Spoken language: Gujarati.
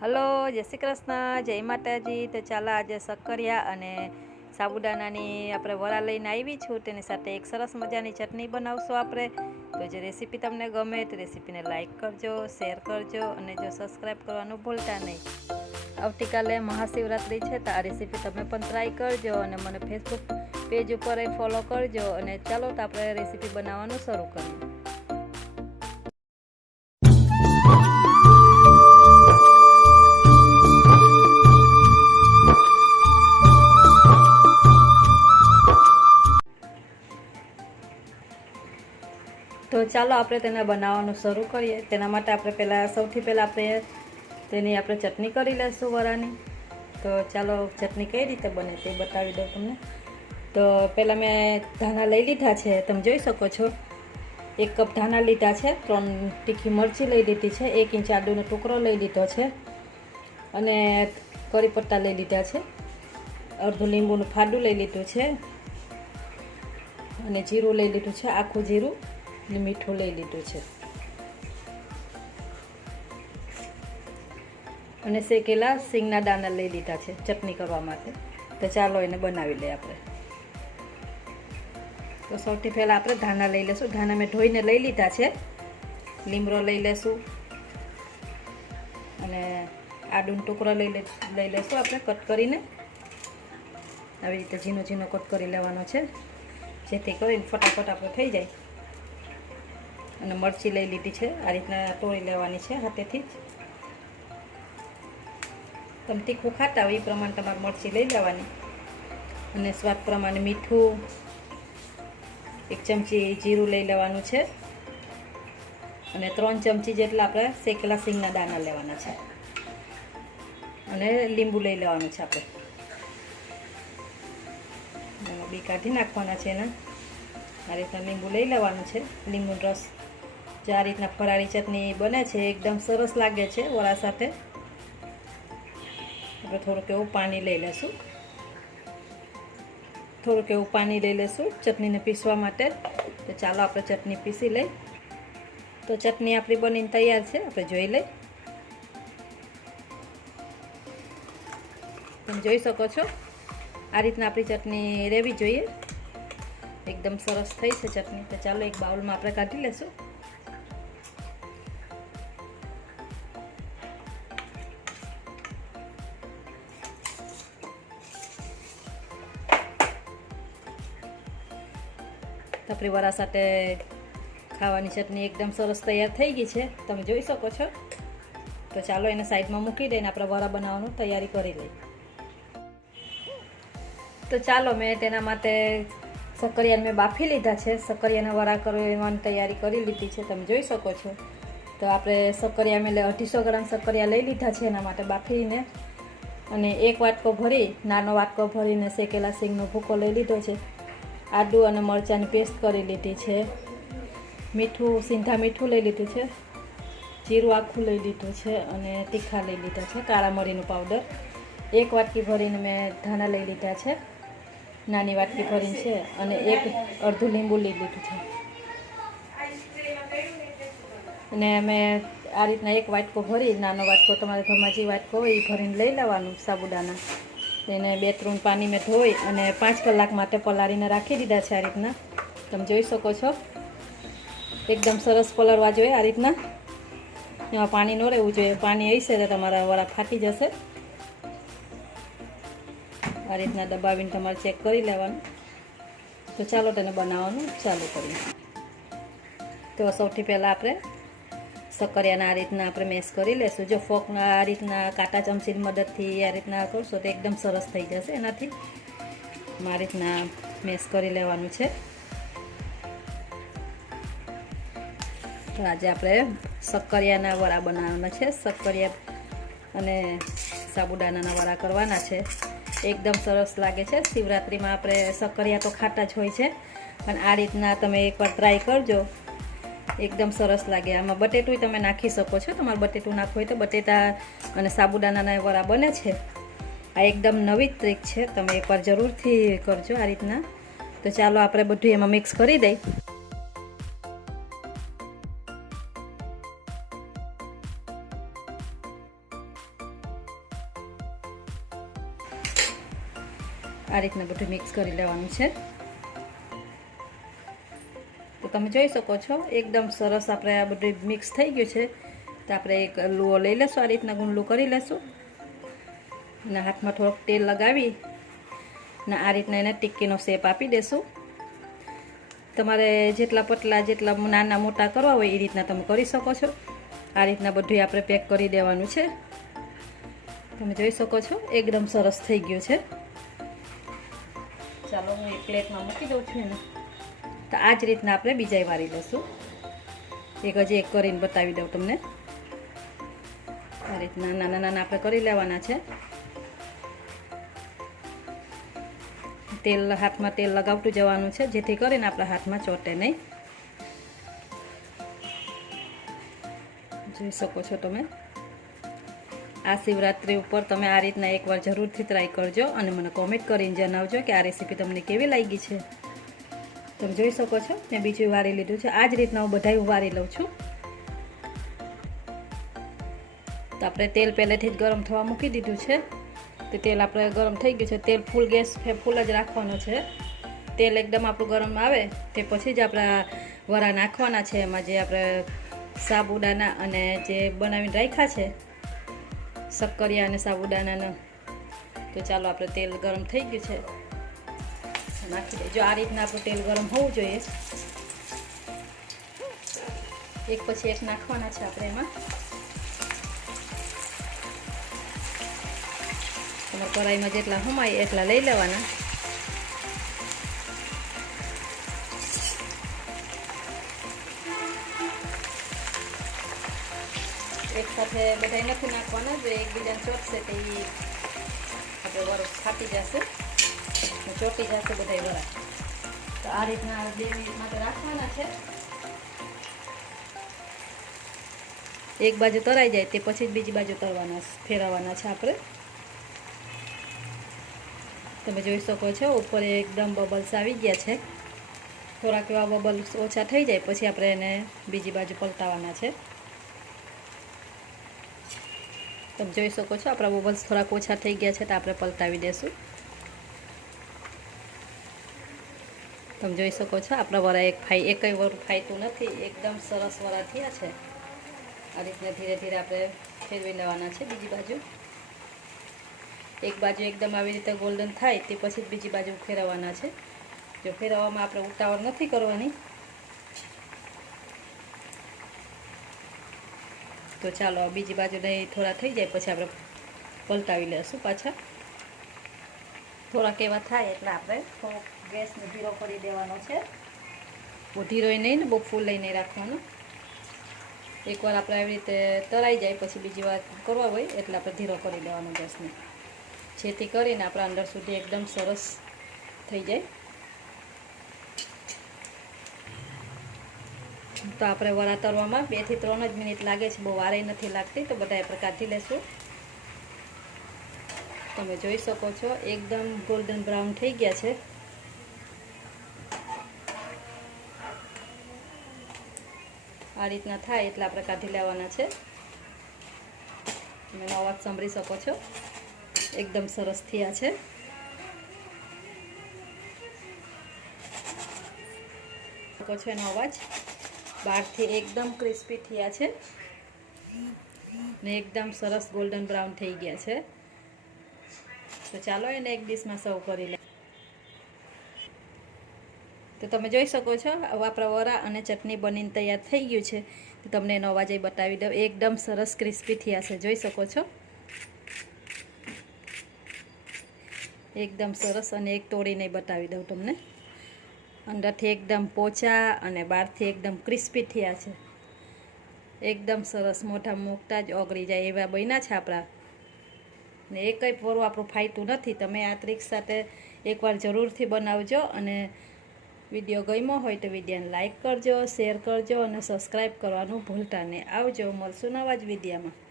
હલો, જય શ્રી કૃષ્ણ, જય માતાજી. તો ચાલો આજે સક્કરિયા અને સાબુદાણાની આપણે વરા લઈને આવી છું. તેની સાથે એક સરસ મજાની ચટણી બનાવશું આપણે. તો જે રેસીપી તમને ગમે તે રેસીપીને લાઇક કરજો, શેર કરજો અને જો સબસ્ક્રાઈબ કરવાનું ભૂલતા નહીં. આવતીકાલે મહાશિવરાત્રિ છે, તો આ રેસીપી તમે પણ ટ્રાય કરજો અને મને ફેસબુક પેજ ઉપર ફોલો કરજો. અને ચાલો તો આપણે રેસીપી બનાવવાનું શરૂ કરીએ. તો ચાલો આપણે તેને બનાવવાનું શરૂ કરીએ. તેના માટે આપણે પહેલાં સૌથી પહેલાં આપણે તેની આપણે ચટણી કરી લઈશું વરાની. તો ચાલો ચટણી કઈ રીતે બને તે બતાવી દઉં તમને. તો પહેલાં મેં ધાણા લઈ લીધા છે, તમે જોઈ શકો છો. એક કપ ધાણા લીધા છે, ત્રણ તીખી મરચી લઈ લીધી છે, એક ઇંચ આદુનો ટુકડો લઈ લીધો છે અને કરી પત્તા લઈ લીધા છે. અડધું લીંબુનું ફાડું લઈ લીધું છે અને જીરું લઈ લીધું છે, આખું જીરું. અને મીઠું લઈ લીધું છે. અને શેકેલા સિંગના દાણા લઈ લીધા છે ચટણી કરવા માટે. તો ચાલો એને બનાવી લઈએ આપણે. તો સૌથી પહેલાં આપણે ધાણા લઈ લઈશું ધાણા મેં ધોઈને લઈ લીધા છે. લીમડો લઈ લેશું. અને આડુનો ટુકડો લઈ લઈ લઈશું આપણે કટ કરીને. આવી રીતે ઝીનો ઝીનો કટ કરી લેવાનો છે. જેથી કરીને ફટાફટ આપણે થઈ જાય. અને મરચી લઈ લીધી છે. આ રીતના તોડી લેવાની છે હાથેથી જ. તમે તીખું ખાતા હોય એ પ્રમાણે તમારે મરચી લઈ લેવાની. અને સ્વાદ પ્રમાણે મીઠું, એક ચમચી જીરું લઈ લેવાનું છે. અને ત્રણ ચમચી જેટલા આપણે શેકેલા સિંગના દાણા લેવાના છે. અને લીંબુ લઈ લેવાનું છે આપણે. બી કાઢી નાખવાના છે એના. આ રીતના લીંબુ લઈ લેવાનું છે. લીંબુનો રસ જે આ રીતના ફરાળી ચટણી બને છે એકદમ સરસ લાગે છે વડા સાથે. આપણે થોડુંક એવું પાણી લઈ લેશું. થોડુંક એવું પાણી લઈ લેશું ચટણીને પીસવા માટે. તો ચાલો આપણે ચટણી પીસી લઈ. તો ચટણી આપણી બનીને તૈયાર છે, આપણે જોઈ લઈ. તમે જોઈ શકો છો, આ રીતના આપણી ચટણી રહેવી જોઈએ. એકદમ સરસ થઈ છે ચટણી. તો ચાલો એક બાઉલમાં આપણે કાઢી લેશું. વરા સાથે ખાવાની ચટણી એકદમ સરસ તૈયાર થઈ ગઈ છે. તમે જોઈ શકો છો. તો ચાલો એને સાઈડમાં મૂકી દઈને આપણે વરા બનાવવાનું તૈયારી કરી લઈએ. તો ચાલો મેં તેના માટે સક્કરિયાને મેં બાફી લીધા છે. સક્કરિયાના વડા એવાની તૈયારી કરી લીધી છે. તમે જોઈ શકો છો. તો આપણે સક્કરિયા મેં અઢીસો ગ્રામ સક્કરિયા લઈ લીધા છે એના માટે બાફીને. અને એક વાટકો ભરી, નાનો વાટકો ભરીને શેકેલા સિંગનો ભૂકો લઈ લીધો છે. આદુ અને મરચાંની પેસ્ટ કરી લીધી છે. મીઠું, સીંધા મીઠું લઈ લીધું છે. જીરું આખું લઈ લીધું છે અને તીખા લઈ લીધા છે. કાળા મરીનું પાવડર એક વાટકી ભરીને મેં ધાણા લઈ લીધા છે. નાની વાટકી ભરીને છે અને એક અડધું લીંબુ લઈ લીધું છે. અને મેં આ રીતના એક વાટકો ભરી, નાનો વાટકો તમારા ઘરમાં જે વાટકો હોય એ ભરીને લઈ લેવાનું સાબુદાણા. એને બે ત્રણ પાણી મેં ધોઈ અને પાંચ કલાક માટે પલાળીને રાખી દીધા છે આ રીતના. તમે જોઈ શકો છો. એકદમ સરસ પલળવા જોઈએ આ રીતના. એમાં પાણી ન રહેવું જોઈએ. પાણી હશે તો તમારા વડા ફાટી જશે. આ રીતના દબાવીને તમારે ચેક કરી લેવાનું. તો ચાલો તેને બનાવવાનું ચાલુ કરીએ. તો સૌથી પહેલાં આપણે સક્કરિયાના આ રીતના આપણે મેશ કરી લેશું. જો ફોકના આ રીતના કાંટા ચમચીની મદદથી આ રીતના કરશો તો એકદમ સરસ થઈ જશે. એનાથી આ રીતના મેશ કરી લેવાનું છે. તો આજે આપણે સક્કરિયાના વડા બનાવવાના છે. સક્કરિયા અને સાબુદાણાના વડા કરવાના છે. એકદમ સરસ લાગે છે. શિવરાત્રિમાં આપણે સક્કરિયા તો ખાતા જ હોય છે. પણ આ રીતના તમે એકવાર ટ્રાય કરજો. એકદમ સરસ લાગે. આમાં બટેટું તમે નાખી શકો છો. તમારે બટેટું નાખવું હોય તો બટેટા અને સાબુદાનાના વરા બને છે. આ એકદમ નવી જ ટ્રીક છે. તમે એકવાર જરૂરથી કરજો આ રીતના. તો ચાલો આપણે બધું એમાં મિક્સ કરી દઈ. આ રીતના બધું મિક્સ કરી લેવાનું છે. તમે જોઈ શકો છો, એકદમ સરસ આપણે આ બધું મિક્સ થઈ ગયું છે. તો આપણે એક લુઓ લઈ લેશું, આ રીતના ગુંડલું કરી લેશું. અને હાથમાં થોડોક તેલ લગાવી અને આ રીતના એને ટિક્કીનો શેપ આપી દેશું. તમારે જેટલા પતલા જેટલા નાના મોટા કરવા હોય એ રીતના તમે કરી શકો છો. આ રીતના બધું આપણે પેક કરી દેવાનું છે. તમે જોઈ શકો છો, એકદમ સરસ થઈ ગયું છે. ચાલો હું એક પ્લેટમાં મૂકી દઉં છું એને. તો આ જ રીતના આપણે બીજાય વારી લઈશું. એક હજી એક કરીને બતાવી દઉં તમને. આ રીતના નાના નાના આપણે કરી લેવાના છે. તેલ હાથમાં તેલ લગાવતું જવાનું છે, જેથી કરીને આપણા હાથમાં ચોટે નહીં. જોઈ શકો છો તમે. આ શિવરાત્રિ ઉપર તમે આ રીતના એકવાર જરૂરથી ટ્રાય કરજો અને મને કોમેન્ટ કરીને જણાવજો કે આ રેસીપી તમને કેવી લાગી છે. તમે જોઈ શકો છો. મેં બીજું વારી લીધું છે. આ જ રીતના હું બધા વારી લઉં છું. તો આપણે તેલ પહેલેથી જ ગરમ થવા મૂકી દીધું છે. તો તેલ આપણે ગરમ થઈ ગયું છે. તેલ ફૂલ ગેસ ફૂલ જ રાખવાનો છે. તેલ એકદમ આપણું ગરમ આવે તે પછી જ આપણા વરા નાખવાના છે. એમાં જે આપણે સાબુદાના અને જે બનાવીને રાખ્યા છે શક્કરિયા અને સાબુદાનાના. તો ચાલો આપણે તેલ ગરમ થઈ ગયું છે. નાખી દેજો આ રીતના આપણું તેલ ગરમ હોવું જોઈએ. એક પછી એક નાખવાના છે આપણે એમાં. તમારે કઢાઈમાં જેટલા હમાય એટલા લઈ લેવાના. એક સાથે બધા નથી નાખવાના, જો એકબીજાને ચોટશે તો એ આપણે વરસ ફાટી જશે. ચોટી જશે બધા વરા તો આ રીતના બે મિનિટ માટે રાખવાના છે. એક બાજુ તરાઈ જાય તે પછી જ બીજી બાજુ તરવાના ફેરવવાના છે આપણે. તમે જોઈ શકો છો, ઉપર એકદમ બબલ્સ આવી ગયા છે. થોડાક એવા બબલ્સ ઓછા થઈ જાય, પછી આપણે એને બીજી બાજુ પલટાવવાના છે. તમે જોઈ શકો છો, આપણા બબલ્સ થોડાક ઓછા થઈ ગયા છે, તો આપણે પલટાવી દેશું. તમે જોઈ શકો છો, આપણા વરા એક ફાઈ એકય વર ફાઈતું નથી, એકદમ સરસ વરા થયા છે. આ રીતના ધીરે ધીરે આપણે ફેરવી લેવાના છે બીજી બાજુ. એક બાજુ એકદમ આવી રીતે ગોલ્ડન થાય, તે પછી જ બીજી બાજુ ફેરવવાના છે. જો ફેરવવામાં આપણે ઉતાવળ નથી કરવાની. તો ચાલો બીજી બાજુ નહીં થોડા થઈ જાય, પછી આપણે પલટાવી લઈશું પાછા. થોડાક એવા થાય એટલે આપણે થોડોક ગેસને ધીરો કરી દેવાનો છે. ધીરોય નહીં ને બહુ ફૂલ લઈને રાખવાનું. એકવાર આપણે આવી રીતે તરાઈ જાય પછી બીજી વાર કરવા હોય એટલે આપણે ધીરો કરી દેવાનો ગેસને. જેથી કરીને આપણા અંદર સુધી એકદમ સરસ થઈ જાય. તો આપણે વરા તરવામાં બેથી ત્રણ જ મિનિટ લાગે છે. બહુ વારે નથી લાગતી. તો બધા આપણે કાઢી લેશું. તમે જોઈ શકો છો, એકદમ ગોલ્ડન બ્રાઉન થઈ ગયા છે. આ રીતના થાય એટલે કાઢી લેવાના છે. તમે અવાજ સાંભળી શકો છો. એકદમ સરસ થયા છે. શકો છો એનો અવાજ? બહારથી એકદમ ક્રિસ્પી થયા છે. ને એકદમ સરસ ગોલ્ડન બ્રાઉન થઈ ગયા છે. તો ચાલો એને એક ડીશમાં સર્વ કરી લે. તો તમે જોઈ શકો છો આવા પ્રવરા વરા અને ચટણી બનીને તૈયાર થઈ ગયું છે. તો તમને એનો અવાજ બતાવી દઉં. એકદમ સરસ ક્રિસ્પી થયા છે. જોઈ શકો છો? એકદમ સરસ અને એક તોડીને બતાવી દઉં તમને. અંદરથી એકદમ પોચા અને બહારથી એકદમ ક્રિસ્પી થયા છે. એકદમ સરસ. મોઢા મૂકતા જ ઓગળી જાય એવા બન્યા છે આપણા. ને એ કંઈ પોરું આપણું ફાયતું નથી. તમે આ ટ્રીક સાથે એકવાર જરૂરથી બનાવજો અને વીડિયો ગમ્યો હોય તો વિડીયાને લાઇક કરજો, શેર કરજો અને સબસ્ક્રાઈબ કરવાનું ભૂલતા નહીં. આવજો, મળશું નવા જ વિડીયામાં.